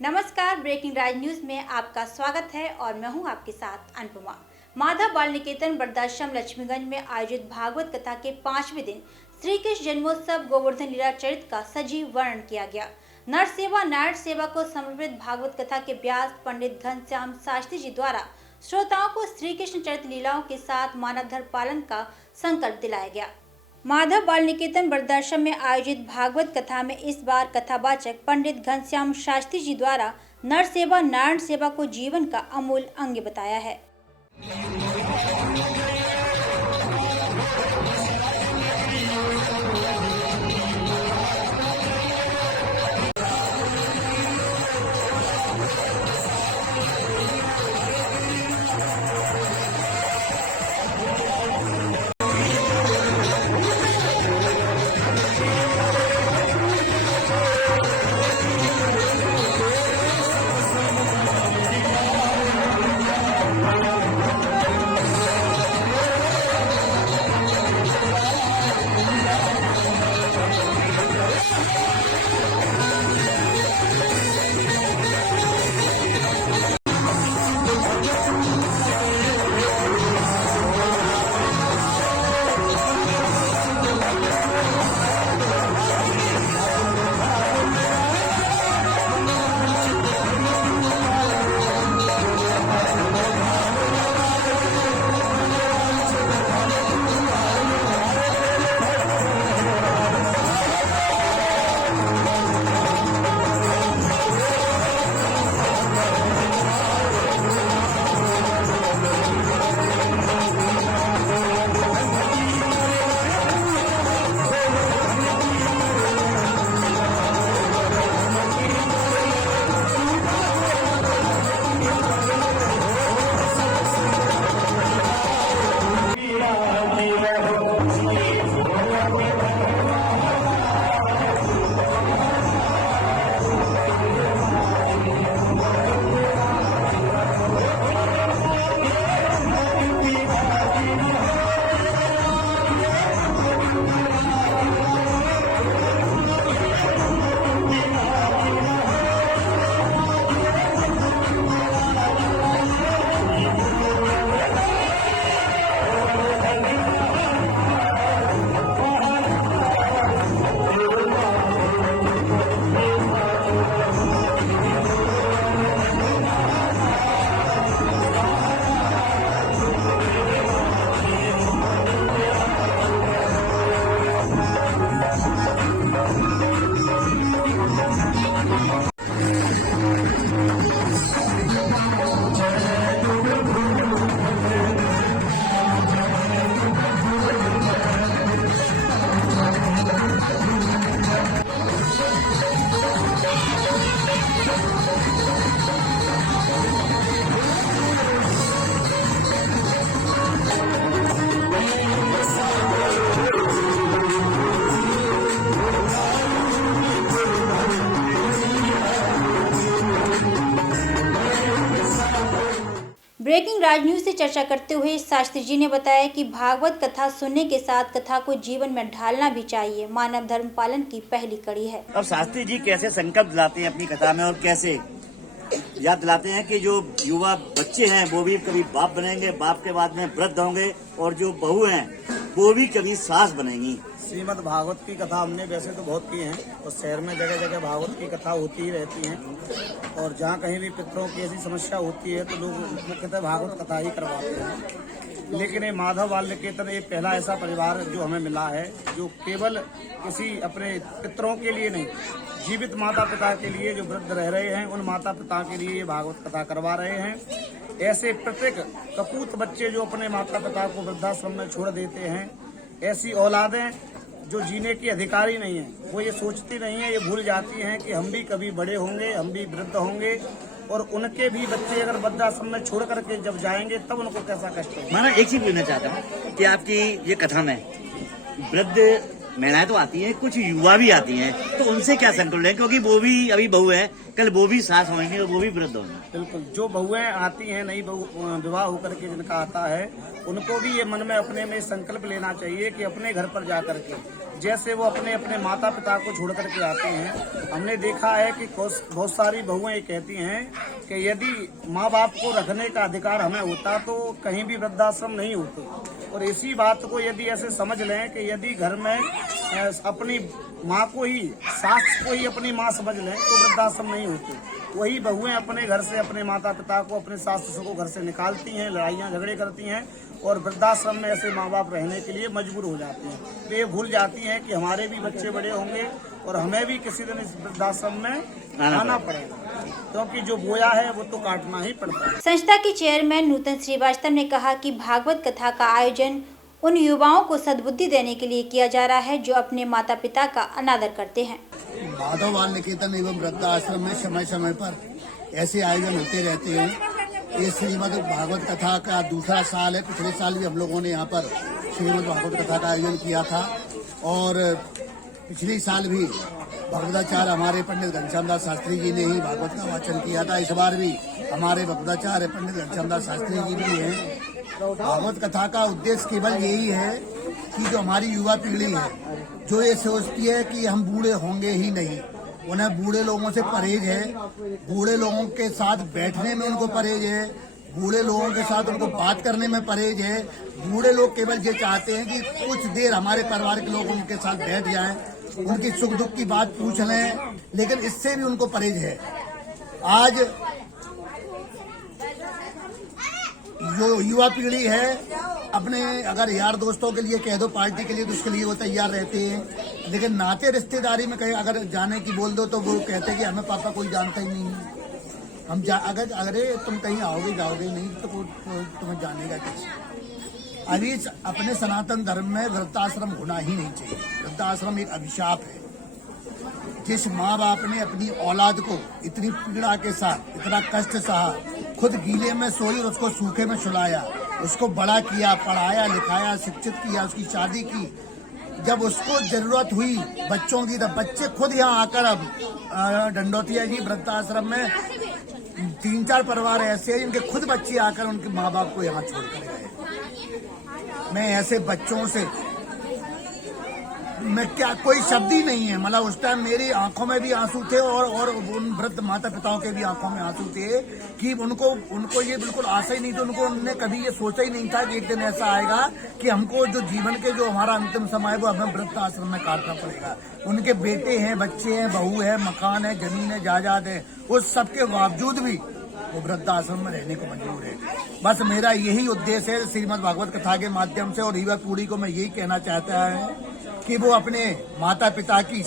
नमस्कार, ब्रेकिंग राज न्यूज में आपका स्वागत है और मैं हूं आपके साथ अनुपमा। माधव बाल निकेतन वृद्धाश्रम लक्ष्मीगंज में आयोजित भागवत कथा के 5वें दिन श्री कृष्ण जन्मोत्सव गोवर्धन लीला चरित का सजीव वर्णन किया गया। नर सेवा नारायण सेवा को समर्पित भागवत कथा के व्यास पंडित घनश्याम शास्त्री जी द्वारा श्रोताओं को श्री कृष्ण चरित लीलाओं के साथ मानव धर्म पालन का संकल्प दिलाया गया। माधव बाल निकेतन वृद्धाश्रम में आयोजित भागवत कथा में इस बार कथावाचक पंडित घनश्याम शास्त्री जी द्वारा नर सेवा नारायण सेवा को जीवन का अमूल्य अंग बताया है। ब्रेकिंग राज न्यूज से चर्चा करते हुए शास्त्री जी ने बताया कि भागवत कथा सुनने के साथ कथा को जीवन में ढालना भी चाहिए, मानव धर्म पालन की पहली कड़ी है। अब शास्त्री जी कैसे संकल्प दिलाते हैं अपनी कथा में और कैसे याद दिलाते हैं कि जो युवा बच्चे हैं वो भी कभी बाप बनेंगे, बाप के बाद में वृद्ध होंगे, और जो बहू हैं वो भी कभी सास बनेंगी। श्रीमद् भागवत की कथा हमने वैसे तो बहुत की है और शहर में जगह जगह भागवत की कथा होती ही रहती है, और जहाँ कहीं भी पितरों की ऐसी समस्या होती है तो लोग मुख्यतः भागवत कथा ही करवाते हैं। लेकिन ये माधव बाल निकेतन एक पहला ऐसा परिवार जो हमें मिला है जो केवल किसी अपने पितरों के लिए नहीं, जीवित माता पिता के लिए जो वृद्ध रह रहे हैं उन माता पिता के लिए ये भागवत कथा करवा रहे हैं। ऐसे प्रत्येक कपूत बच्चे जो अपने माता पिता को वृद्धाश्रम में छोड़ देते हैं, ऐसी औलादें जो जीने की अधिकारी नहीं है, वो ये सोचती नहीं है, ये भूल जाती हैं कि हम भी कभी बड़े होंगे, हम भी वृद्ध होंगे, और उनके भी बच्चे अगर वृद्धाश्रम में छोड़ करके जब जाएंगे तब उनको कैसा कष्ट होगा। मैं एक चीज पूछना चाहता हूँ कि आपकी ये कथा में वृद्ध महिलाएं तो आती हैं, कुछ युवा भी आती हैं, तो उनसे क्या संकल्प है, क्योंकि वो भी अभी बहू है, कल वो भी सास होंगे और वो भी वृद्ध होंगे। बिल्कुल, जो बहुएं आती हैं, नई बहू विवाह होकर के जिनका आता है, उनको भी ये मन में अपने में संकल्प लेना चाहिए कि अपने घर पर जा करके जैसे वो अपने अपने माता पिता को छोड़ करके आते हैं। हमने देखा है कि बहुत सारी बहुएं ये कहती हैं कि यदि माँ बाप को रखने का अधिकार हमें होता तो कहीं भी वृद्धाश्रम नहीं होते। और इसी बात को यदि ऐसे समझ लें कि यदि घर में अपनी माँ को ही, सास को ही अपनी माँ समझ लें तो वृद्धाश्रम नहीं होते। वही बहुएं अपने घर से अपने माता पिता को, अपने सास ससुर को घर से निकालती हैं, लड़ाइयाँ झगड़े करती हैं और वृद्धाश्रम में ऐसे माँ बाप रहने के लिए मजबूर हो जाती हैं। तो ये भूल जाती हैं कि हमारे भी बच्चे बड़े होंगे और हमें भी किसी दिन इस वृद्धाश्रम में आना पड़ेगा, क्योंकि जो बोया है वो तो काटना ही पड़ता है। संस्था के चेयरमैन नूतन श्रीवास्तव ने कहा कि भागवत कथा का आयोजन उन युवाओं को सद्बुद्धि देने के लिए किया जा रहा है जो अपने माता पिता का अनादर करते हैं। माधव बाल निकेतन एवं वृद्धाश्रम में समय समय पर ऐसे आयोजन होते रहते हैं। ये श्रीमद् भागवत कथा का दूसरा साल है। पिछले साल भी हम लोगों ने यहाँ पर श्रीमद् भागवत कथा का आयोजन किया था और पिछले साल भी भगवदाचार्य हमारे पंडित घनश्याम दास शास्त्री जी ने ही भागवत का वाचन किया था। इस बार भी हमारे भगवदाचार्य पंडित घनश्याम दास शास्त्री जी भी हैं। भागवत कथा का उद्देश्य केवल यही है कि जो हमारी युवा पीढ़ी है, जो ये सोचती है कि हम बूढ़े होंगे ही नहीं, उन्हें बूढ़े लोगों से परहेज है, बूढ़े लोगों के साथ बैठने में उनको परहेज है, बूढ़े लोगों के साथ उनको बात करने में परहेज है। बूढ़े लोग केवल ये चाहते हैं कि कुछ देर हमारे परिवार के लोग उनके साथ बैठ जाएं, उनकी सुख दुख की बात पूछ लें, लेकिन इससे भी उनको परहेज है। आज जो युवा पीढ़ी है, अपने अगर यार दोस्तों के लिए कह दो, पार्टी के लिए, तो उसके लिए वो तैयार रहते हैं, लेकिन नाते रिश्तेदारी में कहीं अगर जाने की बोल दो तो वो कहते हैं कि हमें पापा कोई जानता ही नहीं है। हम अगर तुम कहीं आओगे जाओगे नहीं तो तुम्हें जानेगा कैसे। अभी अपने सनातन धर्म में वृद्धाश्रम होना ही नहीं चाहिए। वृद्धाश्रम एक अभिशाप है। जिस माँ बाप ने अपनी औलाद को इतनी पीड़ा के साथ इतना कष्ट सहा, खुद गीले में सोई और उसको सूखे में सुलाया, उसको बड़ा किया, पढ़ाया लिखाया, शिक्षित किया, उसकी शादी की, जब उसको जरूरत हुई बच्चों की, तब बच्चे खुद यहाँ आकर, अब डंडोतिया जी वृद्धाश्रम में 3-4 परिवार ऐसे हैं जिनके खुद बच्चे आकर उनके माँ बाप को यहाँ छोड़ कर गए। मैं ऐसे बच्चों से मैं क्या, कोई शब्द ही नहीं है। मतलब उस टाइम मेरी आंखों में भी आंसू थे और उन वृद्ध माता पिताओं के भी आंखों में आंसू थे कि उनको ये बिल्कुल आशा ही नहीं थी। उन्होंने कभी ये सोचा ही नहीं था कि एक दिन ऐसा आएगा कि हमको जो जीवन के जो हमारा अंतिम समय है वो हमें वृद्ध आश्रम में काटना पड़ेगा। उनके बेटे हैं, बच्चे हैं, बहू है, मकान है, जमीन है, जायदाद है, उस सबके बावजूद भी वो वृद्धाश्रम में रहने को मंजूर है। बस मेरा यही उद्देश्य है श्रीमद् भागवत कथा के माध्यम से, और युवा पीढ़ी को मैं यही कहना चाहता है कि वो अपने माता पिता की